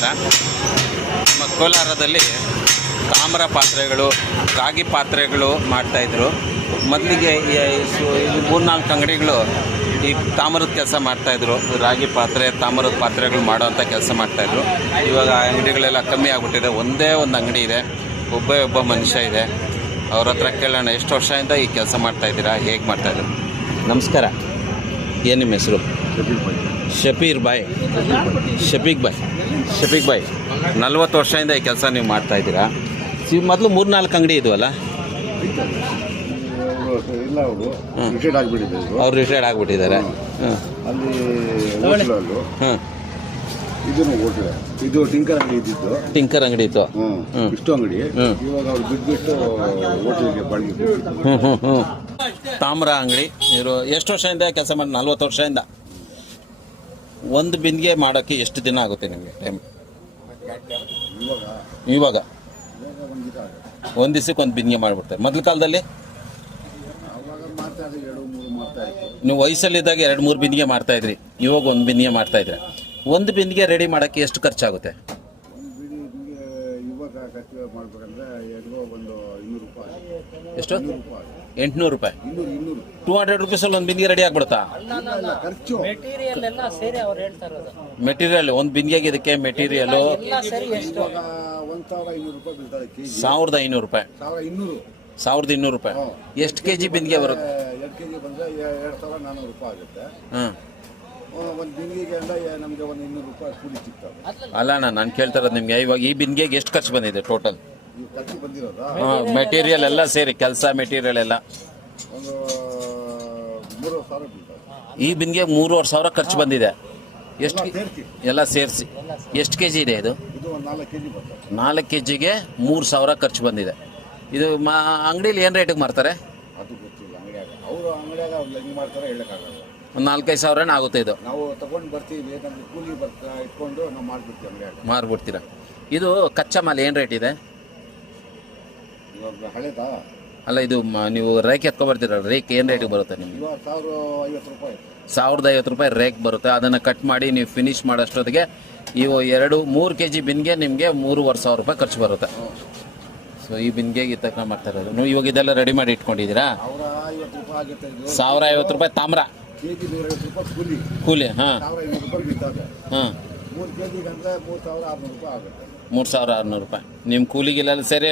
ನಮಸ್ಕಾರ. ನಮ್ಮ ಕೋಲಾರದಲ್ಲಿ ತಾಮ್ರ ಪಾತ್ರೆಗಳು, ರಾಗಿ ಪಾತ್ರೆಗಳು ಮಾಡ್ತಾಯಿದ್ರು ಮೊದಲಿಗೆ ಇದು ಮೂರ್ನಾಲ್ಕು ಅಂಗಡಿಗಳು ಈ ತಾಮ್ರದ ಕೆಲಸ ಮಾಡ್ತಾಯಿದ್ರು ರಾಗಿ ಪಾತ್ರೆ, ತಾಮ್ರದ ಪಾತ್ರೆಗಳು ಮಾಡೋವಂಥ ಕೆಲಸ ಮಾಡ್ತಾಯಿದ್ರು ಇವಾಗ ಆ ಅಂಗಡಿಗಳೆಲ್ಲ ಕಮ್ಮಿ ಆಗಿಬಿಟ್ಟಿದೆ. ಒಂದೇ ಒಂದು ಅಂಗಡಿ ಇದೆ. ಒಬ್ಬೇ ಒಬ್ಬ ಮನುಷ್ಯ ಇದೆ. ಅವ್ರ ಹತ್ರ ಕೇಳೋಣ, ಎಷ್ಟು ವರ್ಷದಿಂದ ಈ ಕೆಲಸ ಮಾಡ್ತಾಯಿದ್ದೀರಾ ಹೇಗೆ ಮಾಡ್ತಾಯಿದ್ರು ನಮಸ್ಕಾರ. ಏನು ನಿಮ್ಮ ಹೆಸರು? ಶಫೀರ್ ಬಾಯ್ ಶಫೀಕ್ ಬಾಯ್ ಶಫೀಕ್ ಬಾಯ್ ನಲ್ವತ್ತು ವರ್ಷದಿಂದ ಈ ಕೆಲಸ ನೀವು ಮಾಡ್ತಾ ಇದ್ದೀರಾ? ಮೊದಲು ಮೂರು ನಾಲ್ಕು ಅಂಗಡಿ ಇದ್ವಲ್ಲ? ಅವರು ರಿಟೈರ್ಡ್ ಆಗ್ಬಿಟ್ಟಿದ್ದಾರೆ. ಹಾಂ. ಇದನ್ನು ಹೋಟ್ಲ ಇದು ಟಿಂಕರ್ ಅಂಗಡಿ ಇದ್ದಿದ್ದು. ಟಿಂಕರ್ ಅಂಗಡಿ ಇತ್ತು. ಇಷ್ಟು ಅಂಗಡಿ. ಇವಾಗ ಅವ್ರು ಬಿಟ್ಬಿಟ್ಟು ಹೋಟೆಲ್ಗೆ ಬಾಡಿಗೆ ಹ್ಞೂ ಹ್ಞೂ ಹ್ಞೂ ತಾಮ್ರ ಅಂಗಡಿ. ಇವರು ಎಷ್ಟು ವರ್ಷದಿಂದ ಕೆಲಸ ಮಾಡಿ? ನಲ್ವತ್ತು ವರ್ಷದಿಂದ. ಒಂದು ಬಿಂದಿಗೆ ಮಾಡೋಕ್ಕೆ ಎಷ್ಟು ದಿನ ಆಗುತ್ತೆ ನಿಮಗೆ ಟೈಮ್ ಇವಾಗ. ಒಂದು ದಿವ್ಸಕ್ಕೆ ಒಂದು ಬಿಂದಿಗೆ ಮಾಡಿಬಿಡ್ತಾರೆ. ಮೊದಲ ಕಾಲದಲ್ಲಿ? ನೀವು ವಯಸ್ಸಲ್ಲಿದ್ದಾಗ ಎರಡು ಮೂರು ಬಿಂದಿಗೆ ಮಾಡ್ತಾ ಇದ್ರಿ. ಇವಾಗ ಒಂದು ಬಿಂದಿಗೆ ಮಾಡ್ತಾ ಇದ್ರೆ. ಒಂದು ಬಿಂದಿಗೆ ರೆಡಿ ಮಾಡೋಕ್ಕೆ ಎಷ್ಟು ಖರ್ಚಾಗುತ್ತೆ ಒಂದು ಬಿಡಿ ನಿಮಗೆ ಇವಾಗ ಮಾಡ್ಬೇಕಂದ್ರೆ ಒಂದು ಇನ್ನೂರು ರೂಪಾಯಿ. ಎಷ್ಟು? ಇನ್ನೂರು ರೂಪಾಯಿ. ಎಂಟುನೂರು ರೂಪಾಯಿ. ಇನ್ನೂರು ಇನ್ನೂರು. ಟೂ ಹಂಡ್ರೆಡ್ ರುಪೀಸಲ್ಲಿ ಒಂದು ಬಿಂದಿಗೆ ರೆಡಿ ಆಗ್ಬಿಡ್ತಾ ಇಲ್ಲ ಖರ್ಚು. ಮೆಟೀರಿಯಲ್ ಎಲ್ಲ ಸೇರಿ ಅವ್ರು ಹೇಳ್ತಾ ಇರೋದು. ಮೆಟೀರಿಯಲ್ ಒಂದು ಬಿಂದಿಗೆಗೆ ಇದಕ್ಕೆ ಮೆಟೀರಿಯಲ್ ಎಲ್ಲ ಸೇರಿ ಎಷ್ಟು? ಇವಾಗ ಒಂದು ಸಾವಿರ ಇನ್ನೂರು ರೂಪಾಯಿ ಬೀಳ್ತದೆ ಕೆ ಜಿ ಸಾವಿರದ ಐನೂರು ರೂಪಾಯಿ. ಸಾವಿರ ಇನ್ನೂರು. ಸಾವಿರದ ಇನ್ನೂರು ರೂಪಾಯಿ. ಎಷ್ಟು ಕೆ ಜಿ ಬಿಂದಿಗೆ ಬರುತ್ತೆ? ಎರಡು ಕೆ ಜಿ ಬಂದರೆ ಎರಡು ಸಾವಿರ ನಾನ್ನೂರು ರೂಪಾಯಿ ಆಗುತ್ತೆ. ಹಾಂ ಒಂದು ಬಿಂದಿಗೆ ಅಂದರೆ ನಮಗೆ ಒಂದು ಇನ್ನೂರು ರೂಪಾಯಿ ಕೂಲಿ ಸಿಗ್ತವೆ. ಅಲ್ಲ ಅಣ್ಣ ನಾನು ಕೇಳ್ತಾ ಇರೋದು ನಿಮಗೆ ಇವಾಗ ಈ ಬಿಂದಿಗೆಗೆ ಎಷ್ಟು ಖರ್ಚು ಬಂದಿದೆ ಟೋಟಲ್ ಈ ಖರ್ಚು ಬಂದಿರೋದಾ? ಮೆಟೀರಿಯಲ್ ಎಲ್ಲ ಸೇರಿ ಕೆಲಸ ಮೆಟೀರಿಯಲ್ ಎಲ್ಲ. ಒಂದು ಮೂರು ಸಾವಿರ ಬೀಳ್ತವೆ ಈ ಬಿಂದಿಗೆ ಮೂರುವರೆ ಸಾವಿರ ಖರ್ಚು ಬಂದಿದೆ. ಎಷ್ಟು ಎಲ್ಲ ಸೇರಿಸಿ. ಎಷ್ಟು ಕೆ ಜಿ ಇದೆ ಇದು? ಇದು ಒಂದು ನಾಲ್ಕು ಕೆ ಜಿ ಬರ್ತದೆ. ನಾಲ್ಕು ಕೆ ಜಿಗೆ ಮೂರು ಸಾವಿರ ಖರ್ಚು ಬಂದಿದೆ. ಇದು ಮಾ ಅಂಗಡೀಲಿ ಏನು ರೇಟಿಗೆ ಮಾರ್ತಾರೆ? ಅದು ಗೊತ್ತಿಲ್ಲ ಅಂಗಡಿಯಾಗ. ಅವರು ಅಂಗಡಿಯಾಗ ಅವ್ರು ಹೆಂಗೆ ಮಾಡ್ತಾರೆ ಹೇಳೋಕ್ಕಾಗಲ್ಲ. ಒಂದು ನಾಲ್ಕೈದು ಸಾವಿರ ಆಗುತ್ತೆ ಇದು. ನಾವು ತಗೊಂಡು ಬರ್ತೀವಿ ನಮಗೆ ಕೂಲಿ ಬರ್ತಾ ಇಟ್ಕೊಂಡು ನಾವು ಮಾಡ್ಬಿಡ್ತೀವಿ ಮಾರ್ಬಿಡ್ತೀರಾ? ಇದು ಕಚ್ಚಾ ಮಾಲ್ ಏನು ರೇಟ್ ಇದೆ? ಇವಾಗ ಹಳೇದಾ? ಅಲ್ಲ ಇದು ಮ- ನೀವು ರೇಕ್ ಎತ್ಕೊಬರ್ತೀರ ರೇಕ್ ಏನು ರೇಟಿಗೆ ಬರುತ್ತೆ ನಿಮಗೆ? ಇವಾಗ ಸಾವಿರ ಐವತ್ತು ರೂಪಾಯಿ. ಸಾವಿರದ ಐವತ್ತು ರೂಪಾಯಿ ರೇಕ್ ಬರುತ್ತೆ. ಅದನ್ನು ಕಟ್ ಮಾಡಿ ನೀವು ಫಿನಿಶ್ ಮಾಡೋಷ್ಟೊತ್ತಿಗೆ ಇವು ಎರಡು ಮೂರು ಕೆ ಜಿ ಬಿನ್ಗೆ ನಿಮಗೆ ಮೂರುವರೆ ಸಾವಿರ ರೂಪಾಯಿ ಖರ್ಚು ಬರುತ್ತೆ. ಸೊ ಈ ಬಿನ್ಗೆ ಈ ತಕ್ಕ ಮಾಡ್ತಾ ಇರೋದು. ನೀವು ಇವಾಗ ಇದೆಲ್ಲ ರೆಡಿ ಮಾಡಿ ಇಟ್ಕೊಂಡಿದ್ದೀರಾ? ಐವತ್ತು ರೂಪಾಯಿ ಸಾವಿರ ಐವತ್ತು ರೂಪಾಯಿ ತಾಮ್ರ. ಕೆ ಜಿ ನೂರೈವತ್ತು ರೂಪಾಯಿ ಕೂಲಿ. ಕೂಲಿ ಹಾಂ. ಸಾವಿರ ಐನೂರು ರೂಪಾಯಿ ಬೀಳ್ತದೆ ಹಾಂ. ಮೂರು ಕೆ ಜಿಗೆ ಅಂದರೆ ಮೂರು ಸಾವಿರ ಆರುನೂರು ರೂಪಾಯಿ ಆಗುತ್ತೆ. ಮೂರು ಸಾವಿರ ಆರುನೂರು ರೂಪಾಯಿ. ನಿಮ್ಮ ಕೂಲಿಗಿಲ್ಲ ಸೇರಿ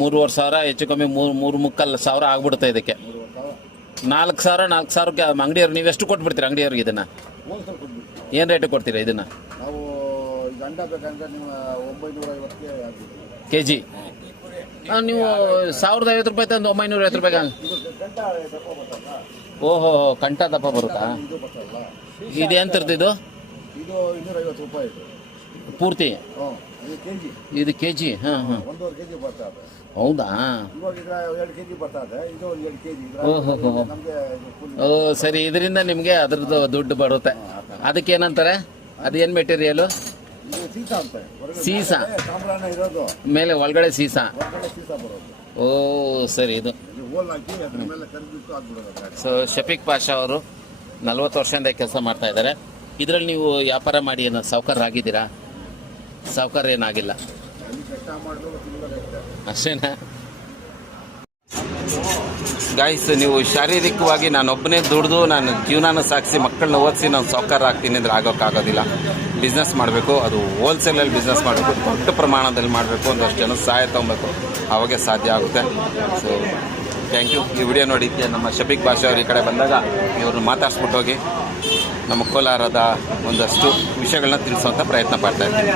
ಮೂರುವರೆ ಸಾವಿರ ಹೆಚ್ಚು ಕಮ್ಮಿ ಮೂರು ಮೂರು ಮುಕ್ಕಲ್ ಸಾವಿರ ಆಗ್ಬಿಡುತ್ತೆ ಇದಕ್ಕೆ. ನಾಲ್ಕು ಸಾವಿರ ನಾಲ್ಕು ಸಾವಿರಕ್ಕೆ ಅಂಗಡಿಯವ್ರು ನೀವು ಎಷ್ಟು ಕೊಟ್ಬಿಡ್ತೀರಾ ಅಂಗಡಿಯವ್ರಿಗೆ ಇದನ್ನು? ಹೋಲ್ಸೇಲ್ ಕೊಟ್ಬಿಟ್ಟು ಏನು ರೇಟ್ ಕೊಡ್ತೀರಾ ಇದನ್ನು? ನಾವು ಈಗ ಅಂಡ ಬೇಕಂದ್ರೆ ನೀವು ಒಂಬೈನೂರ ಐವತ್ತಿಗೆ ಆಗ್ಬಿಟ್ಟು ಕೆ ಜಿ ನೀವು ಸಾವಿರದ ಐವತ್ತು ರೂಪಾಯಿ ತಂದು ಒಂಬೈನೂರ ಐವತ್ತು ರೂಪಾಯಿ ಇದು ಗಂಟ ಓಹೋ ಕಂಠ ದಪ್ಪ ಬರುತ್ತಾ? ಇದು ಬರ್ತಲ್ಲ ಇದು? ಇದು ಇದು ಇನ್ನೂರ ಐವತ್ತು ರೂಪಾಯಿ ಇದು. ಪೂರ್ತಿ? ಹ್ಞೂ ಇದು ಕೆ ಜಿ ಇದು ಕೆ ಜಿ ಹಾಂ ಹಾಂ. ಒಂದೂವರೆ ಕೆ ಜಿ ಬರ್ತಾ ಇದೆ. ಹೌದಾ? ಇವಾಗ ಈಗ ಎರಡು ಕೆ ಜಿ ಬರ್ತಾ ಇದೆ ಇದು ಒಂದು ಎರಡು ಕೆ ಜಿ ಓಹೋ. ನಮಗೆ ಓ ಸರಿ ಇದರಿಂದ ನಿಮಗೆ ಅದ್ರದ್ದು ದುಡ್ಡು ಬರುತ್ತೆ. ಅದಕ್ಕೆ ಏನಂತಾರೆ? ಅದೇನು ಮೆಟೀರಿಯಲು ಇದು ಸೀಸಾ ಅಂತ. ಹೊರಗಡೆ ಸೀಸಾ. ಸಾಂಬ್ರಾಣ ಇರೋದು. ಮೇಲೆ ಒಳಗಡೆ ಸೀಸಾ. ಹೊರಗಡೆ ಸೀಸಾ ಬರೋದು. ಓ ಸರಿ ಇದು. ಸೊ ಶಫೀಕ್ ಪಾಷಾ ಅವರು ನಲ್ವತ್ತು ವರ್ಷದಿಂದ ಕೆಲಸ ಮಾಡ್ತಾ ಇದ್ದಾರೆ. ಇದರಲ್ಲಿ ನೀವು ವ್ಯಾಪಾರ ಮಾಡಿ ಏನೋ ಸಾವುಕಾರರಾಗಿದ್ದೀರಾ? ಸಾವುಕಾರ ಏನಾಗಿಲ್ಲ. ಅಷ್ಟೇನಾ? ಗಾಯ್ಸ್ ನೀವು ಶಾರೀರಿಕವಾಗಿ ನಾನೊಬ್ಬನೇ ದುಡ್ದು ನಾನು ಜೀವನಾನ ಸಾಗಿಸಿ ಮಕ್ಕಳನ್ನ ಓದಿಸಿ ನಾನು ಸಾವುಕಾರ ಆಗ್ತೀನಿ ಅಂದರೆ ಆಗೋಕ್ಕಾಗೋದಿಲ್ಲ. ಬಿಸ್ನೆಸ್ ಮಾಡಬೇಕು, ಅದು ಹೋಲ್ಸೇಲಲ್ಲಿ ಬಿಸ್ನೆಸ್ ಮಾಡಬೇಕು, ದೊಡ್ಡ ಪ್ರಮಾಣದಲ್ಲಿ ಮಾಡಬೇಕು, ಒಂದಷ್ಟು ಜನ ಸಹಾಯ ತೊಗೊಬೇಕು. ಅವಾಗೆ ಸಾಧ್ಯ ಆಗುತ್ತೆ. ಸೊ ಥ್ಯಾಂಕ್ ಯು ಈ ವಿಡಿಯೋ ನೋಡಿದ್ದೆ ನಮ್ಮ ಶಫೀಕ್ ಭಾಷೆ ಅವ್ರ ಈ ಕಡೆ ಬಂದಾಗ ಇವ್ರನ್ನ ಮಾತಾಡ್ಸ್ಬಿಟ್ಟು ಹೋಗಿ ನಮ್ಮ ಕೋಲಾರದ ಒಂದಷ್ಟು ವಿಷಯಗಳನ್ನ ತಿಳಿಸುವಂಥ ಪ್ರಯತ್ನ ಪಡ್ತಾ ಇದ್ದೀನಿ.